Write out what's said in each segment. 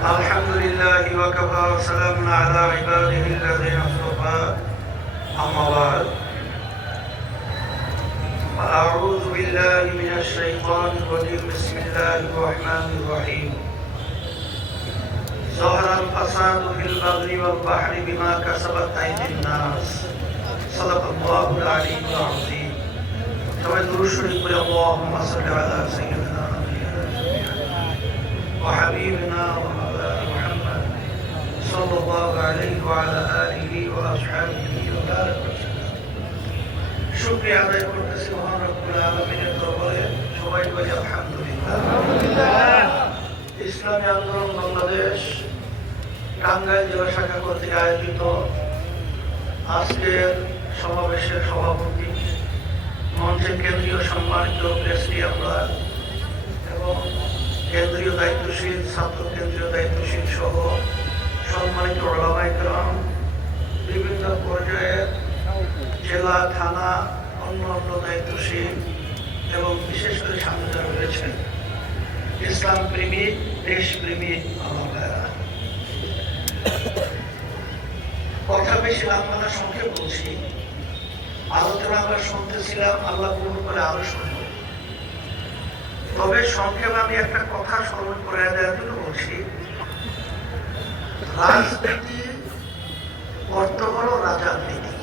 الحمد لله وكفى وسلام على عباده الذين اصطفى أما بعد أعوذ بالله من الشيطان الرجيم بسم الله الرحمن الرحيم ظهر الفساد في البر والبحر بما كسبت أيدي الناس صدق الله العلي العظيم সবাই দুরূদ শরীফ পড়ে اللهم صل على سيدنا وحبيبنا ومولانا محمد صلى الله عليه وعلى آله وأصحابه وبارك وسلم শুকরিয়া আদায় করতেছি মহান রব্বুল আলামিনের দরবারে সবাই বলি আলহামদুলিল্লাহ। ইসলামী আন্দোলন বাংলাদেশ টাঙ্গাইল জেলা শাখা কর্তৃক আয়োজিত আজকের সমাবেশের সভাপতি, মঞ্চের কেন্দ্রীয় সম্মানিত প্রেসিডেন্ট আমরা এবং কেন্দ্রীয় দায়িত্বশীল, ছাত্র কেন্দ্রীয় দায়িত্বশীল সহ সম্মানিত ওলামায়ে কেরাম, বিভিন্ন পর্যায়ের জেলা, থানা, অন্য দায়িত্বশীল এবং বিশেষ করে সামনে যারা রয়েছেন ইসলাম প্রেমিক, দেশপ্রেমিক আমার ভাইরা, কথা বেশি লাগবে না, সংক্ষেপ বলছি। আলোচনা আমরা শুনতেছিলাম, আল্লাহ পূর্ণ করে আরো শুনব। তবে সংক্ষেপে আমি একটা কথা স্মরণ করে দেওয়ার জন্য বলছি, রাজনীতি অর্থ হলো রাজার নীতি।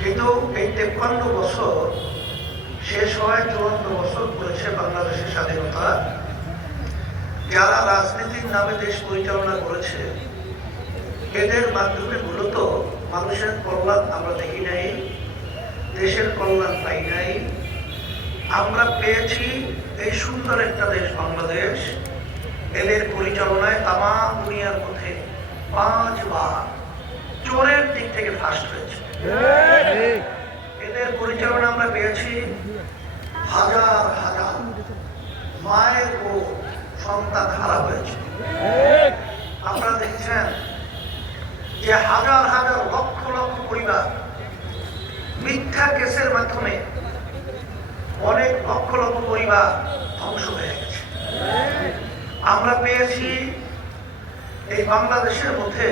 কিন্তু এই 53 বছর শেষ হয়, 54 বছর করেছে বাংলাদেশের স্বাধীনতা। যারা রাজনীতির নামে দেশ পরিচালনা করেছে এদের মাধ্যমে মূলত মানুষের কল্যাণ আমরা দেখি নাই, দেশের কল্যাণ পাই নাই। আমরা পেয়েছি এই সুন্দর একটা দেশ বাংলাদেশ। এদের পরিচালনায় তামাম দুনিয়ার মধ্যে 5 বার চোরের দিক থেকে ফার্স্ট হয়েছে। এদের পরিচালনা আমরা পেয়েছি হাজার হাজার মায়ের ও সন্তান হারা হয়েছে। আপনারা দেখেছেন যে হাজার হাজার লক্ষ লক্ষ পরিবার মিথ্যা কেসের মাধ্যমে অনেক লক্ষ লক্ষ পরিবার ধ্বংস হয়ে গেছে। আমরা পেয়েছি এই বাংলাদেশের মধ্যে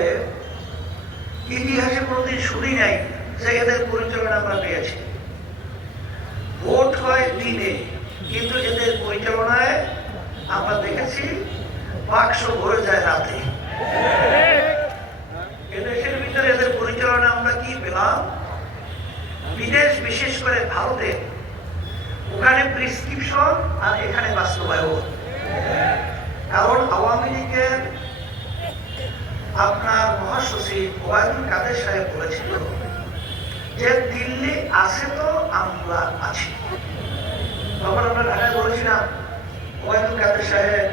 ইতিহাসে কোনোদিন শুনি নাই যে এদের পরিচালনা আমরা পেয়েছি। ভোট হয় দিনে, কিন্তু এদের পরিচালনায় আমরা দেখেছি বাক্স ভরে যায় রাতে। এদেশের ভিতরে এদের পরিচালনা আমরা কি পেলাম? বিদেশ, বিশেষ করে ভারতে, ওখানে প্রেসক্রিপশন আর এখানে বাস্তবায়ন। কারণ আওয়ামী লীগের আপনার মহাসচিব ওবায়দুল কাদের সাহেব বলেছিল যে দিল্লি আছে তো আমরা আছি। তখন আমরা ঢাকায় বলেছিলাম, ওবায়দুল কাদের সাহেব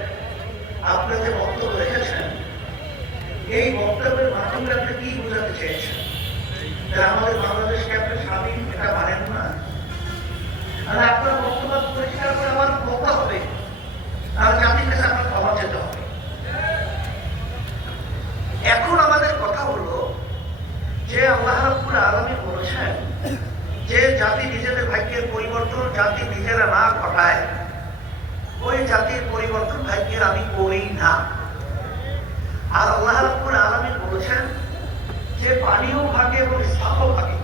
আপনি যে বক্তব্য রেখেছেন, এই বক্তব্যের মাধ্যমে আপনি কি বোঝাতে চেয়েছেন? আমাদের বাংলাদেশকে আপনি স্বাধীন এটা মানেন না? আর আপনার বক্তব্য পরিষ্কার করে আমার বলতে হবে, আর জাতির কাছে আপনার ক্ষমা চেতে হবে। এখন আমাদের কথা হলো যে আল্লাহ রাব্বুল আলামিন বলেছেন যে জাতি নিজেদের ভাগ্যের পরিবর্তন জাতি নিজেরা না ঘটায়, ওই জাতির পরিবর্তন ভাগ্যের আমি করি না। আর আল্লাহ রাব্বুল আলামিন বলেছেন যে পানিও ভাগে এবং স্থানও ভাগে,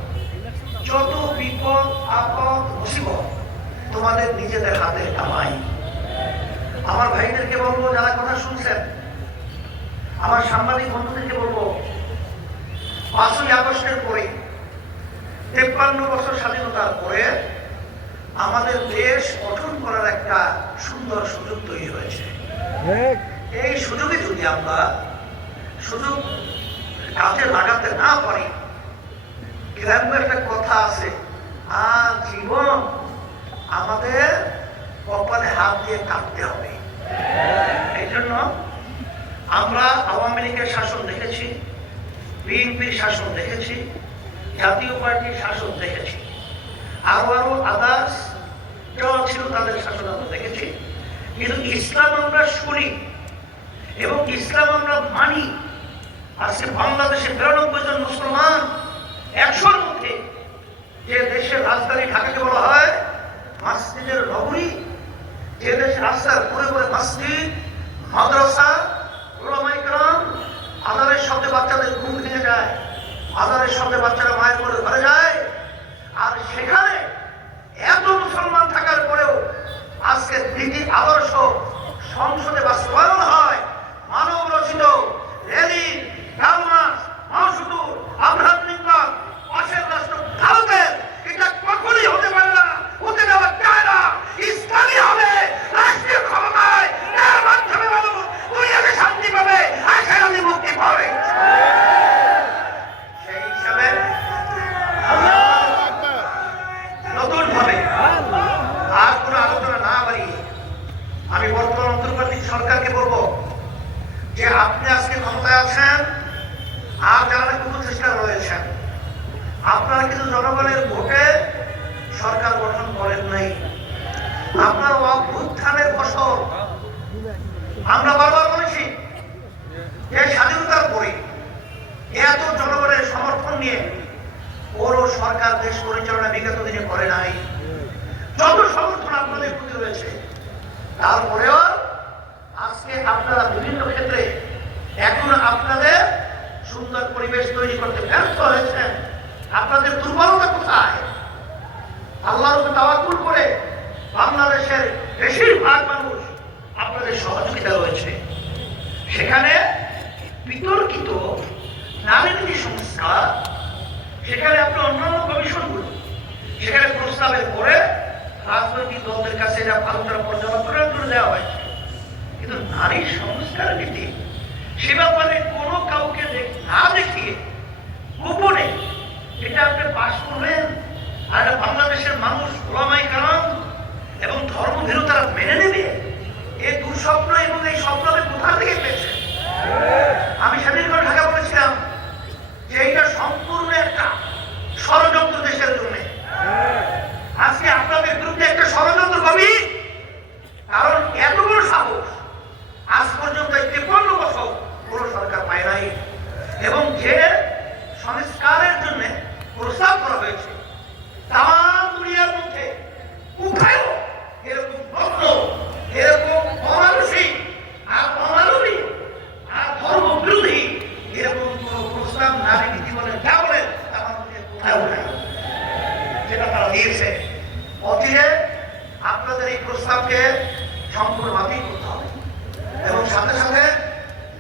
যত বিপদ আপদ মুসিবত তোমাদের নিজেদের হাতে কামাই। আমার ভাইদেরকে বলবো, যারা কথা শুনছেন, আমার সাংবাদিক বন্ধুদেরকে বলবো, 5ই আগস্টের পরে 53 বছর স্বাধীনতার পরে আমাদের দেশ গঠন করার একটা সুন্দর সুযোগ তৈরি হয়েছে। এই সুযোগে যদি আমরা সুযোগ কাজে লাগাতে না পারি, গ্রামে একটা কথা আছে, আর জীবন আমাদের কপালে হাত দিয়ে কাটতে হবে। এই জন্য আমরা আওয়ামী লীগের শাসন দেখেছি, বিএনপির শাসন দেখেছি, জাতীয় পার্টির শাসন দেখেছি, আরো আদার্স যারা ছিল তাদের শাসন আমরা দেখেছি। কিন্তু ইসলাম আমরা শুনি এবং ইসলাম আমরা মানি। আজকে বাংলাদেশে 92 জন মুসলমান 100-র মধ্যে, যে দেশের রাজধানী ঢাকাকে বলা হয় মসজিদের নগরী, যে দেশের রাস্তার ঘুরে ঘুরে মসজিদ, মাদ্রাসা, ওলামায়ে কেরাম, আজানের শব্দে বাচ্চাদের ঘুম ভেঙে যায়, আজানের শব্দে বাচ্চারা মায়ের কোলে ঘরে যায়। আর সেখানে এত মুসলমান থাকার পরেও আজকে নীতি আদর্শ সংসদে বাস্তবায়ন হয়, মানব রচিত লেনিন, কার্ল মার্কস, মাও সেতুং, আব্রাহাম লিঙ্কন, পাশের রাষ্ট্র ভারতের, এটা কখনোই হতে পারে না, হতে দেওয়া যায় না। ইসলামী হবে রাষ্ট্রীয় ক্ষমতায়, এর মাধ্যমে মানুষ দুনিয়াতে শান্তি পাবে, আখেরাতে মুক্তি পাবে। সেই হিসাবে নতুন ভাবে আর কোনো আলোচনা না বাড়িয়ে আমি বর্তমান অন্তর্বর্তী সরকারকে বলবো যে আপনি আজকে ক্ষমতায় আছেন, আর যারা কোনো চেষ্টা রয়েছেন, আপনারা কিন্তু জনগণের ভোটে সরকার গঠন করেন নাই। আপনার অভ্যুত্থানের ফসল। আমরা বারবার বলেছি যে স্বাধীনতার পরে এত জনগণের সমর্থন নিয়ে কোনো সরকার দেশ পরিচালনা বিগত দিনে করে নাই। যত সমর্থন আপনাদের প্রতি রয়েছে, তারপরেও আজকে আপনারা বিভিন্ন ক্ষেত্রে এখন আপনাদের সুন্দর পরিবেশ তৈরি করতে ব্যর্থ হয়েছেন। আপনাদের দুর্বলতা কোথায়? আল্লাহর উপর তাওয়াক্কুল করে বাংলাদেশের বেশিরভাগ মানুষ আপনাদের সহযোগিতা রয়েছে। সেখানে বিতর্কিত নারী নীতি সংস্কার, সেখানে আপনি অন্যান্য কমিশনগুলো সেখানে প্রস্তাবের পরে রাজনৈতিক দলদের কাছে আলোচনা পর্যালোচনার জন্য দেওয়া হয়েছে, কিন্তু নারী সংস্কার নীতি সে ব্যাপারে কোনো কাউকে না দেখিয়ে গোপনে এটা আপনি পাশ করবেন। আর বাংলাদেশের মানুষ, ওলামায়ে কেরাম এবং ধর্মভীরুতারা মেনে নেবে? এই দুঃস্বপ্ন এবং এই স্বপ্ন কোথা থেকে পেয়েছে? আমি সেদিন করে ঢাকা বলেছিলাম যে এইটা সম্পূর্ণ একটা ষড়যন্ত্র দেশের জন্য। আজকে আপনাদের বিরুদ্ধে একটা ষড়যন্ত্র কবি, কারণ এত বড় সাহস আজ পর্যন্ত 53 বছর কোন সরকার পায় নাই। এবং যে সংস্কারের জন্য প্রস্তাব করা হয়েছে, তাম দুনিয়ার মধ্যে কোথাও এরকম নগ্ন, এরকম অমানুষিক আর অমানবিক আর ধর্মবিরোধী এরকম কোন প্রস্তাব নারী নীতি বলে যা বলেন আমার মধ্যে কোথাও নাই, যেটা তারা দিয়েছে। অচিরে আপনাদের এই প্রস্তাবকে সম্পূর্ণ বাতিল করতে হবে এবং সাথে সাথে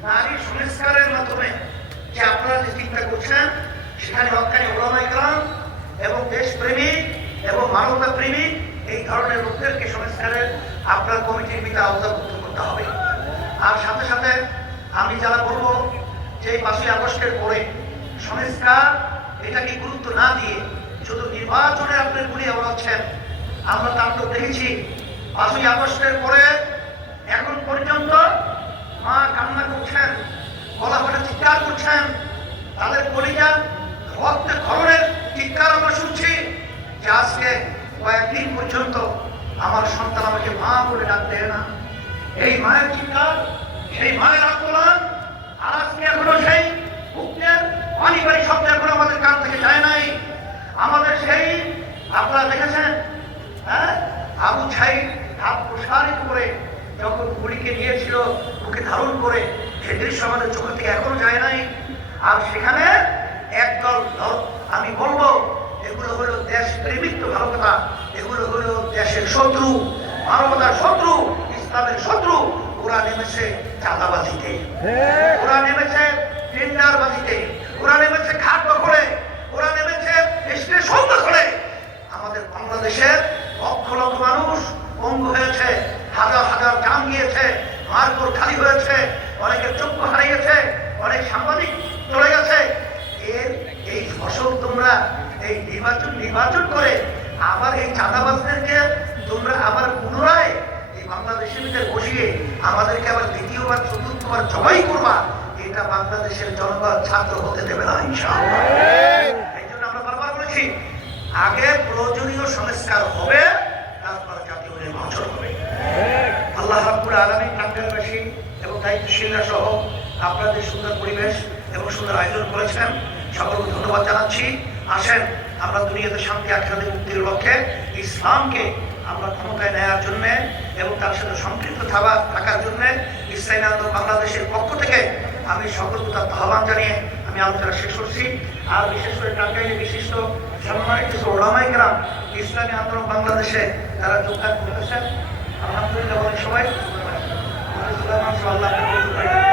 নারী সংস্কারের মাধ্যমে যে আপনারা যে চিন্তা করছেন, সেখানে হক্কানি ওলামায়ে কেরাম এবং দেশপ্রেমিক এবং মানবতা প্রেমিক এই ধরনের লোকদেরকে সংস্কারের আপনার কমিটির ভিতরে আওতাভুক্ত করতে হবে। আর সাথে সাথে আমি যারা বলবো যে 5ই আগস্টের পরে সংস্কার এটাকে গুরুত্ব না দিয়ে শুধু নির্বাচনে আপনি গুলিয়ে ওড়াচ্ছেন। আমরা তাণ্ডব দেখেছি 5ই আগস্টের পরে এখন পর্যন্ত মা কান্না করছেন, গলা ফাটা চিৎকার করছেন, তাদের কলিজা রক্তে খরণের চিৎকার আমরা শুনছি যে আজকে কয়েকদিন পর্যন্ত আমার সন্তান আমাকে মা বলে ডাক দেয় না। এই মায়ের চিৎকার, সেই মায়ের আন্দোলন আর আজকে এখনো সেই মুক্তের পারিবারিক শব্দ এখন আমাদের কান থেকে যায় নাই। আমাদের সেই আপনারা দেখেছেন আবু ছাই হাত প্রসারিত করে যখন গুলিকে নিয়েছিল বুকে ধারণ করে, সেই দৃশ্য আমাদের চোখ থেকে এখনো যায় নাই। আর সেখানে একদল, আমি বলবো এগুলো হলো দেশ প্রেমিক তো ভালো কথা, এগুলো হলো দেশের শত্রু, মানবতার শত্রু, ইসলামের শত্রু। ওরা নেমেছে চাঁদাবাজিতে, ওরা নেমেছে টেন্ডারবাজিতে, ওরা নেমেছে খাট দখলে, ওরা নেমেছে স্টেশন দখলে। আমাদের বাংলাদেশের লক্ষ লক্ষ মানুষ পঙ্গু হয়েছে, হাজার হাজার জান গিয়েছে, মারপুর খালি হয়েছে, অনেকের চক্ষু হারিয়েছে, অনেক সাংবাদিক চলে গেছে। এই ফসল তোমরা এই নির্বাচন করে আবার এই চাঁদাবাজদেরকে তোমরা আবার পুনরায় এই বাংলাদেশের ভিতরে বসিয়ে আমাদেরকে আবার দ্বিতীয়বার চতুর্থবার জবাই করবা, এটা বাংলাদেশের জনগণ ছাত্র হতে দেবে না ইনশাআল্লাহ। এই জন্য আমরা বারবার বলেছি আগে প্রয়োজনীয় সংস্কার হবে, তারপর জাতীয় নির্বাচন হবে। আল্লাহ রাব্বুল আলামিন টাঙ্গাইলবাসী এবং দায়িত্বশীলরা সহ আপনাদের সুন্দর পরিবেশ এবং সুন্দর আয়োজন করেছেন, সকলকে ধন্যবাদ জানাচ্ছি। আসেন আমরা দুনিয়াতে শান্তি আখিরাতে মুক্তির লক্ষ্যে ইসলামকে আমরা ক্ষমতায় নেওয়ার জন্য এবং তার সাথে সম্পৃক্ত থাকার জন্য ইসলামী আন্দোলন বাংলাদেশের পক্ষ থেকে আমি সকল প্রকার আহ্বান জানিয়ে আমি আলোচনা শেষ করছি। আর বিশেষ করে টাঙ্গাইলে বিশিষ্ট সম্মানিত কিছু ওলামায়ে কেরাম ইসলামী আন্দোলন বাংলাদেশে তারা যোগদান করতেছেন। আলহামদুলিল্লাহ বলেন সবাই। আল্লাহ